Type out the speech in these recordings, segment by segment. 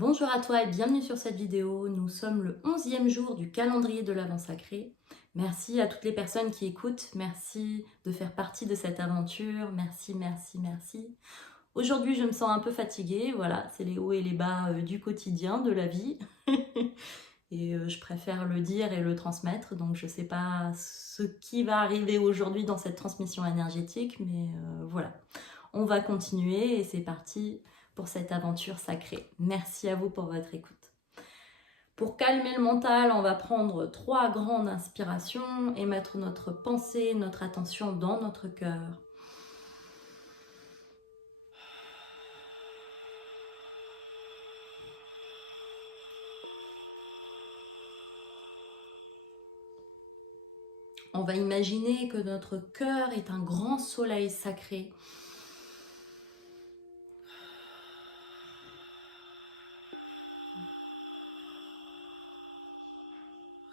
Bonjour à toi et bienvenue sur cette vidéo. Nous sommes le 11e jour du calendrier de l'Avent sacré. Merci à toutes les personnes qui écoutent. Merci de faire partie de cette aventure. Merci, merci, merci. Aujourd'hui, je me sens un peu fatiguée. Voilà, c'est les hauts et les bas du quotidien, de la vie. Et je préfère le dire et le transmettre. Donc, je ne sais pas ce qui va arriver aujourd'hui dans cette transmission énergétique. Mais voilà, on va continuer et c'est parti pour cette aventure sacrée. Merci à vous pour votre écoute. Pour calmer le mental, on va prendre 3 grandes inspirations et mettre notre pensée, notre attention dans notre cœur. On va imaginer que notre cœur est un grand soleil sacré.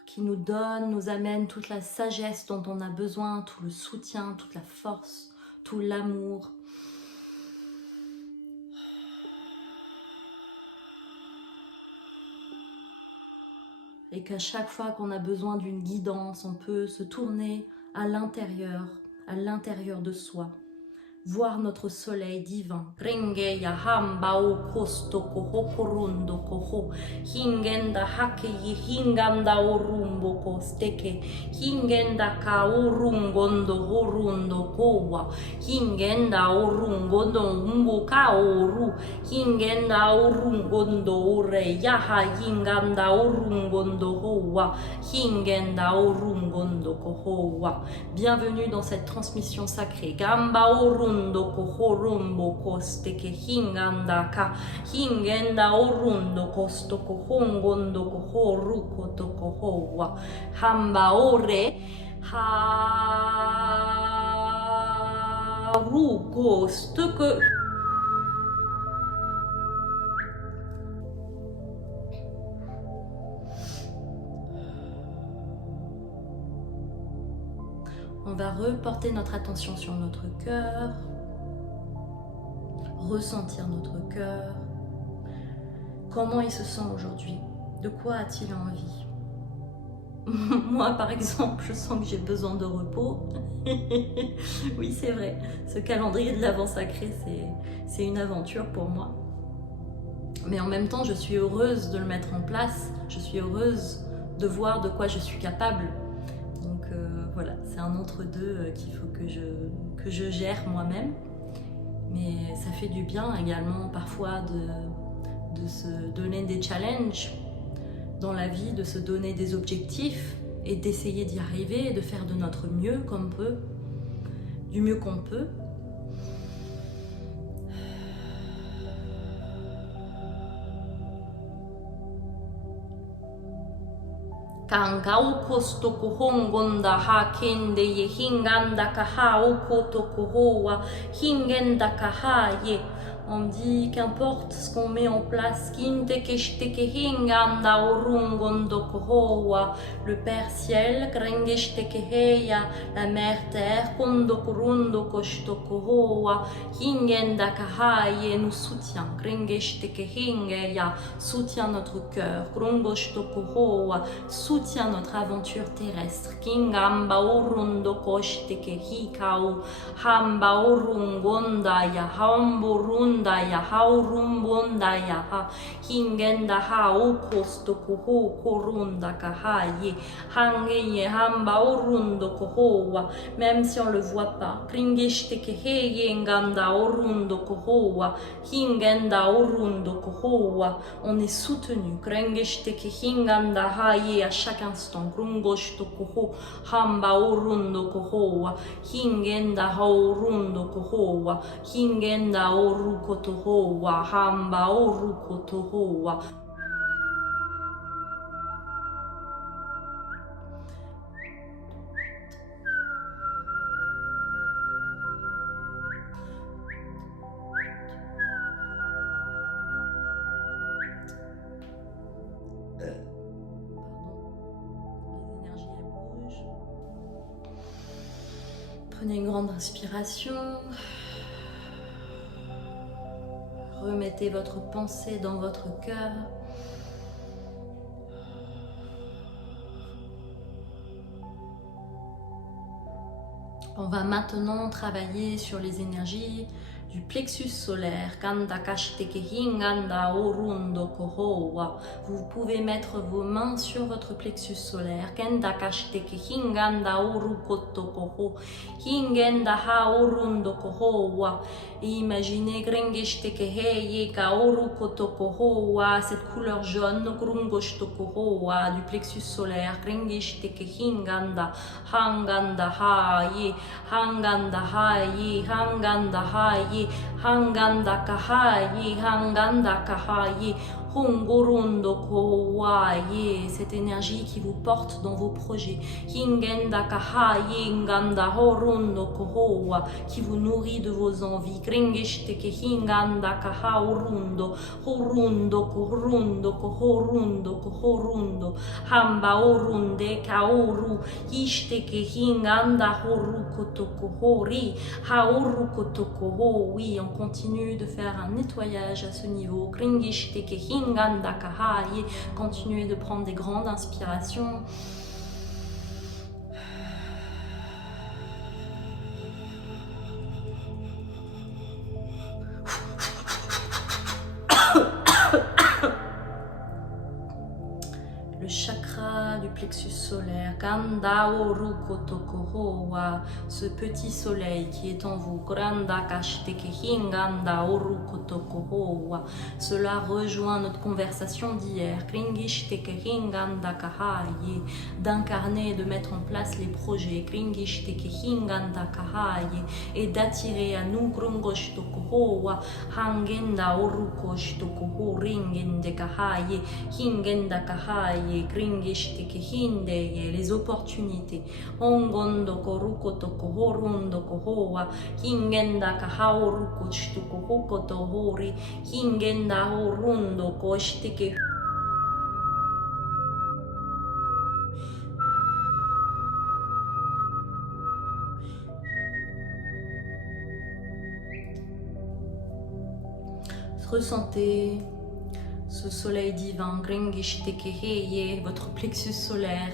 Qui nous donne, nous amène toute la sagesse dont on a besoin, tout le soutien, toute la force, tout l'amour. Et qu'à chaque fois qu'on a besoin d'une guidance, on peut se tourner à l'intérieur de soi. Voir notre soleil divin. Ringeya hamba o kosto koho korundo koho. Hingenda hake yi hinganda o rumbo kosteke. Hingenda ka o rungondo horundo kowa. Hingenda o rungondo umbo ka oru. Hingenda o rungondo ore yaha hinganda o rungondo hoa. Hingenda o rungondo kohowa. Bienvenue dans cette transmission sacrée. Gamba o Horumbo koste ke hinganda ka hingenda orundo kosto ko hongondo ko horu koto ko hoa hamba ore haru kosto ko. On va reporter notre attention sur notre cœur, ressentir notre cœur. Comment il se sent aujourd'hui? De quoi a-t-il envie? Moi, par exemple, je sens que j'ai besoin de repos. Oui, c'est vrai. Ce calendrier de l'Avent sacré, c'est une aventure pour moi. Mais en même temps, je suis heureuse de le mettre en place. Je suis heureuse de voir de quoi je suis capable. Donc voilà, c'est un entre-deux qu'il faut que je gère moi-même. Mais ça fait du bien également parfois de se donner des challenges dans la vie, de se donner des objectifs et d'essayer d'y arriver et de faire de notre mieux qu'on peut, du mieux qu'on peut. Kangau kosto ko hongonda ha kende ye hinganda ka ha o koto ko hoa hingenda ka ha ye. On me dit qu'importe ce qu'on met en place, le Père Ciel, la Mère Terre, nous soutient, soutient notre cœur, soutient notre aventure terrestre. Ya haurumbonda ya ha hingenda ha o kosto koho korunda kahaye hangeye hamba orundo kohowa. Même si on le voit pas, kringeshte keheye nganda orundo kohowa hingenda orundo kohowa. On est soutenu kringeshte kehinganda haye à chaque instant krungoshto koho hamba orundo kohowa hingenda haurundo kohowa hingenda oru koto hoa hamba oru koto hoa. Les énergies bougent. Prenez une grande inspiration. Remettez votre pensée dans votre cœur. On va maintenant travailler sur les énergies du plexus solaire. Vous pouvez mettre vos mains sur votre plexus solaire. Et imaginez cette couleur jaune du plexus solaire. Hanganda haye, hanganda haye, hanganda kahaye, hanganda kahaye, hongorundo kowaye, cette énergie qui vous porte dans vos projets. Hingenda kahaye, nganda horundo kohowa, qui vous nourrit de vos envies. Kringishteke hinganda kahaurundo, horundo korundo kohorundo kohorundo, hamba orunde kaoru, ishteke hinganda horu kotokohori, haoru kotokoho. Oui, on continue de faire un nettoyage à ce niveau. Kringishteke hinganda kahaye, continuez de prendre des grandes inspirations. Le chakra du plexus solaire, Kanda Oru Kotokohowa, ce petit soleil qui est en vous, Granda Kashteke Hinganda Oru Kotokohowa. Cela rejoint notre conversation d'hier, Kringishteke Hinganda Kahaye, d'incarner et de mettre en place les projets, Kringishteke Hinganda Kahaye, et d'attirer à nous, Krungoshtokohowa, Hangenda Oru Koshtokoho, Ringende Kahaye, Hingenda Kahaye, les opportunités. Hongondo koruko toko horundo kohowa, hingenda kahaoruko shtuko hokoto hori, hingenda horundo koshteke. Ressentez ce soleil divin, votre plexus solaire,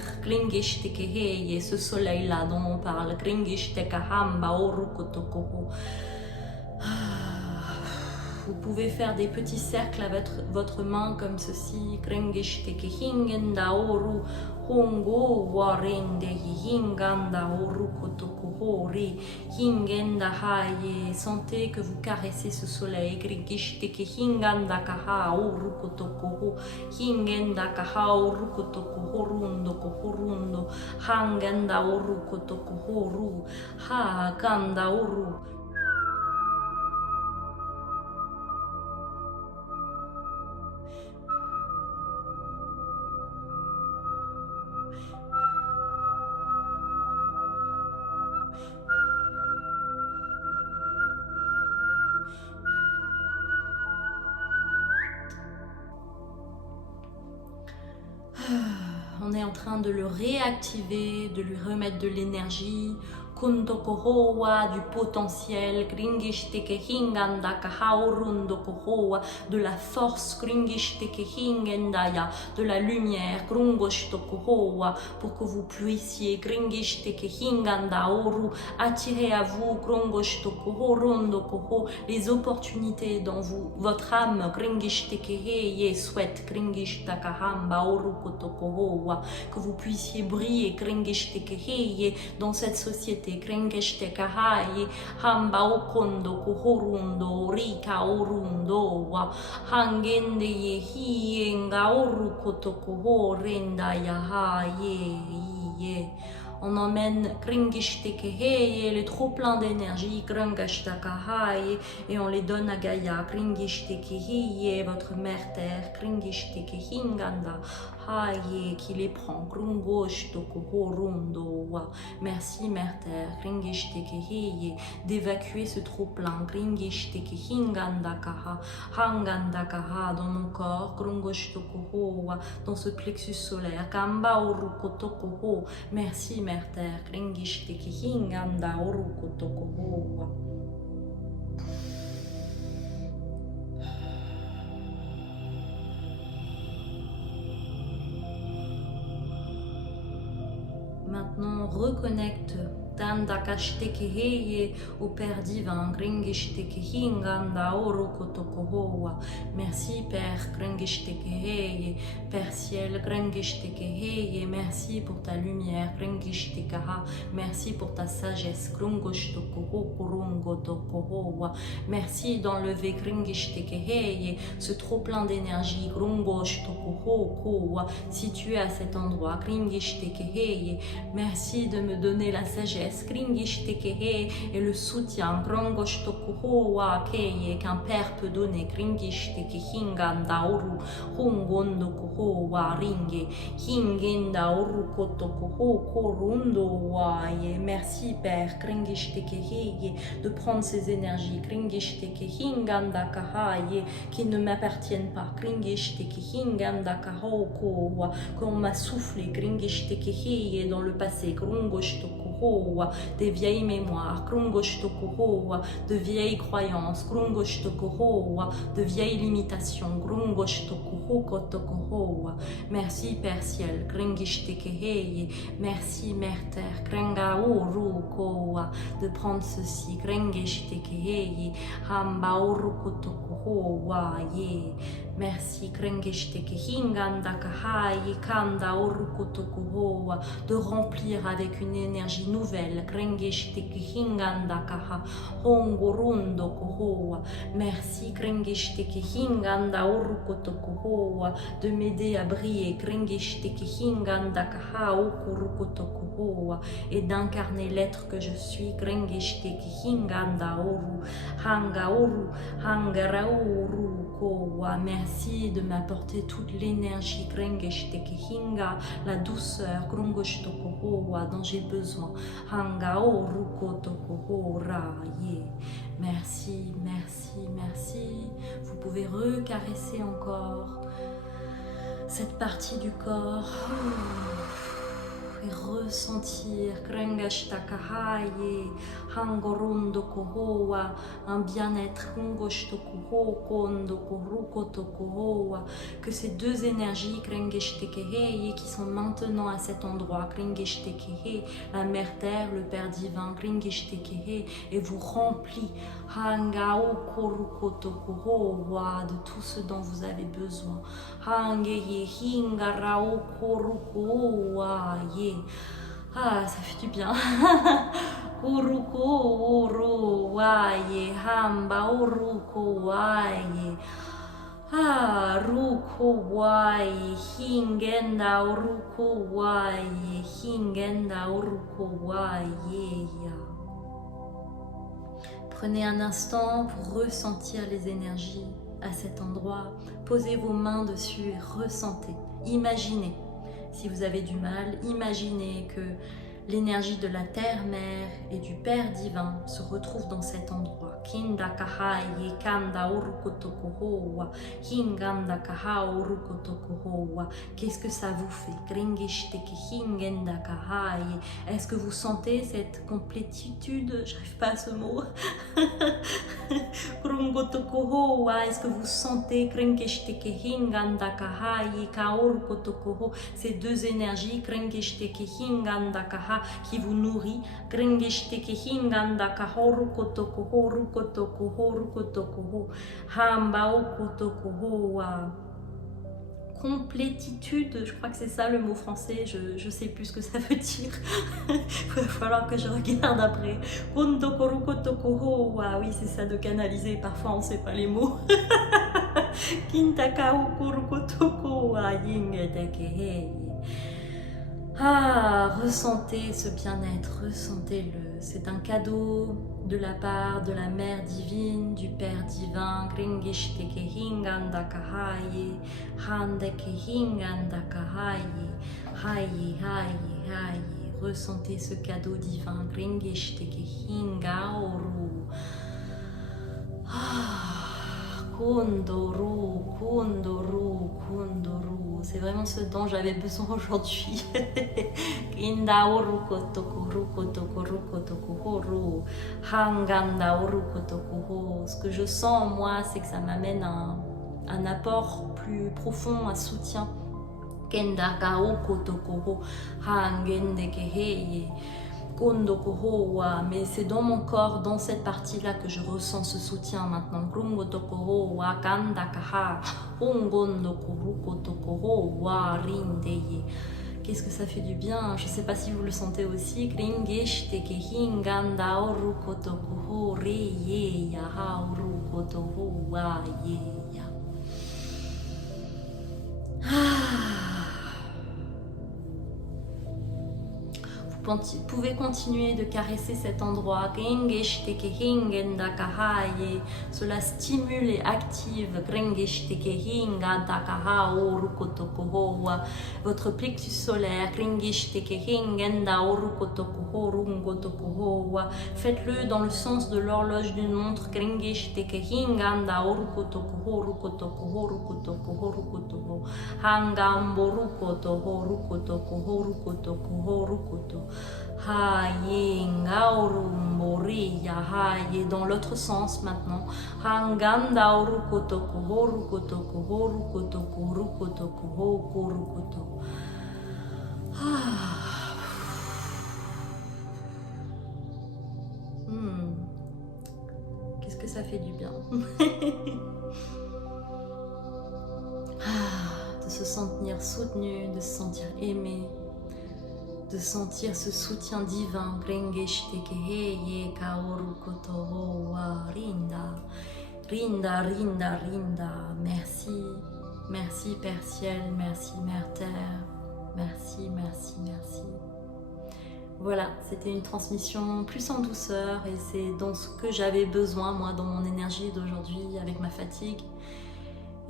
ce soleil-là dont on parle, vous pouvez faire des petits cercles avec votre main comme ceci, Hongo warende hinganda orukotokohori hingenda haye. Sentez que vous caressez ce soleil. Grigishte hinganda kaha orukotokoho hingenda kaha orukotokohorundo kohorundo hangenda orukotokohoru ha kanda oru. On est en train de le réactiver, de lui remettre de l'énergie, du potentiel, de la force, de la lumière, pour que vous puissiez attirer à vous les opportunités dont votre âme souhaite, que vous puissiez briller dans cette société. Krengeshte kahaye hamba okondo kuhorundo rika orundo wa hangende ye hienga orukoto kuhorenda ya haye ye. On emmène Kringishtekeheye, les trop plein d'énergie, Kringashtakaheye, et on les donne à Gaïa, Kringishtekeheye, votre mère terre, Kringishtekehinganda, Haye, qui les prend, Krungoshtokohorundo. Merci mère terre, Kringishtekeheye, d'évacuer ce trop plein, Kringishtekehingandakaha, Hangandakaha, dans mon corps, Krungoshtokohowa, dans ce plexus solaire, Kamba Orukotokoho. Merci mère terre, Kringishte hinganda orukotokohowa. maintenant reconnecte Tanda Kashtekeheye au Père divin, Gringishtekehinganda Orokotokohoa. Merci Père, Gringishtekeheye, Père ciel, Gringishtekeheye, merci pour ta lumière, Gringishtekaha, merci pour ta sagesse, Grungoshtokoho, Kurungotokohoa. Merci d'enlever Gringishtekeheye, ce trop plein d'énergie, Grungoshtokoho, situé à cet endroit, Gringishtekeheye. Merci de me donner la sagesse, Kringishtekeheye, et le soutien, Grungoshtokohoa keye, qu'un père peut donner, Kringishtekehinganda oru, Hongondokohoa ringe, Hingenda oru kotokoho korundo waye. Merci Père, Kringishtekeheye, de prendre ces énergies, Kringishtekehinganda kahaye, qui ne m'appartiennent pas, Kringishtekehinganda kahokoa, qu'on m'a soufflé, Kringishtekeheye, dans le passé, Grungoshtokohoa, des vieilles mémoires, Grungoshtokohoa, de vieilles croyances, Grungoshtokohoa, de vieilles limitations, Grungoshtokohokotokohoa. Merci Père Ciel, Kringishtekeheye, merci Mère Terre, Krengaorukoa, de prendre ceci, Kringishtekeheye, Hambaorukotokohoa ye. Merci Kringishtekehinganda kahaye, Kanda orukotokohoa, de remplir avec une énergie nouvelle, Kringishtekehinganda kaha, Hongorundo kohoa. Merci Kringishtekehinganda orukotokohoa, de m'aider à briller, Kringishtekehinganda kaha okurukotokohoa, et d'incarner l'être que je suis, Kringishtekehinganda oru, hanga oru, hangaraoru koa. Merci de m'apporter toute l'énergie, Kringishtekehinga, la douceur, Grungoshtokohoa, dont j'ai besoin. Hanga orukotokohora ye. Merci, merci, merci. Vous pouvez recaresser encore cette partie du corps et ressentir Krengashhtakahaye, Hangorundo Kohoa, un bien-être, Kungoshtokoho, Kondo Korukotokohoa, que ces deux énergies, Krengeshtekeheye, qui sont maintenant à cet endroit, Krengeshtekeheye, la Mère Terre, le Père Divin, Krengeshtekeheye, et vous remplit, Hangao Korukotokohoa, de tout ce dont vous avez besoin. Hangeye Hingarao Korukohoa, ye. Ah, ça fait du bien. Kuruko oro waye, hamba oruko waye. Ah, ruko waye, hingenda oruko waye, hingenda oruko waye. Prenez un instant pour ressentir les énergies à cet endroit. Posez vos mains dessus et ressentez. Imaginez. Si vous avez du mal, imaginez que l'énergie de la Terre-Mère et du Père Divin se retrouve dans cet endroit. Kinda kahaye kanda urukotokohoa, hinganda kaha urukotokohoa. Qu'est-ce que ça vous fait? Kringishtekehingenda kahaye. Est-ce que vous sentez cette complétitude? J'arrive pas à ce mot. Krungotokohoa. Est-ce que vous sentez Kringishtekehinganda kahaye ka urukotokoho? Ces deux énergies, Kringishtekehinganda kaha, qui vous nourrit, Kringishtekehinganda kahorukotokoho, rukotokoho, rukotokoho, hambaokotokohoa. Complétitude, je crois que c'est ça le mot français, je sais plus ce que ça veut dire. Il va falloir que je regarde après. Kontokorukotokohoa, oui c'est ça de canaliser, parfois on sait pas les mots. Kintakaokurukotokohoa, yingetekeheye. Ah, ressentez ce bien-être, ressentez-le. C'est un cadeau de la part de la Mère divine, du Père divin. Kringishtekehinganda kahaye, handekehinganda kahaye, haye, haye, haye. Ressentez ce cadeau divin. Kringishtekehinga oru. Kondoru, kondoru, kondoru. C'est vraiment ce dont j'avais besoin aujourd'hui. Kinda orukotoko, hanganda orukotoko. Ce que je sens moi, c'est que ça m'amène un apport plus profond, un soutien. Kenda ka okotokoho, hangende keheye, kondokohowa. Mais c'est dans mon corps, dans cette partie-là, que je ressens ce soutien maintenant. Krungotokohowa, kandakaha, hongondokorukotokohowa, rindeye. Qu'est-ce que ça fait du bien, je ne sais pas si vous le sentez aussi. Kringeshte kehinganda orukotokoho, reyeya, haorukotohowa, yeya. Vous pouvez continuer de caresser cet endroit. Cela stimule et active votre plexus solaire. Faites-le dans le sens de l'horloge d'une montre. Et dans l'autre sens maintenant. Qu'est-ce que ça fait du bien. De se sentir soutenu, de se sentir aimé, de sentir ce soutien divin. Rinda, rinda, rinda. Merci, merci Père Ciel, merci Mère Terre, merci, merci, merci. Voilà, c'était une transmission plus en douceur et c'est dans ce que j'avais besoin moi dans mon énergie d'aujourd'hui avec ma fatigue.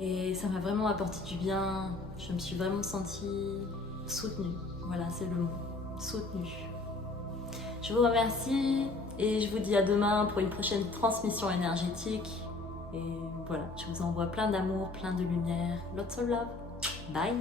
Et ça m'a vraiment apporté du bien, je me suis vraiment sentie soutenue. Voilà, c'est le mot, soutenue. Je vous remercie et je vous dis à demain pour une prochaine transmission énergétique. Et voilà, je vous envoie plein d'amour, plein de lumière. Lots of love. Bye.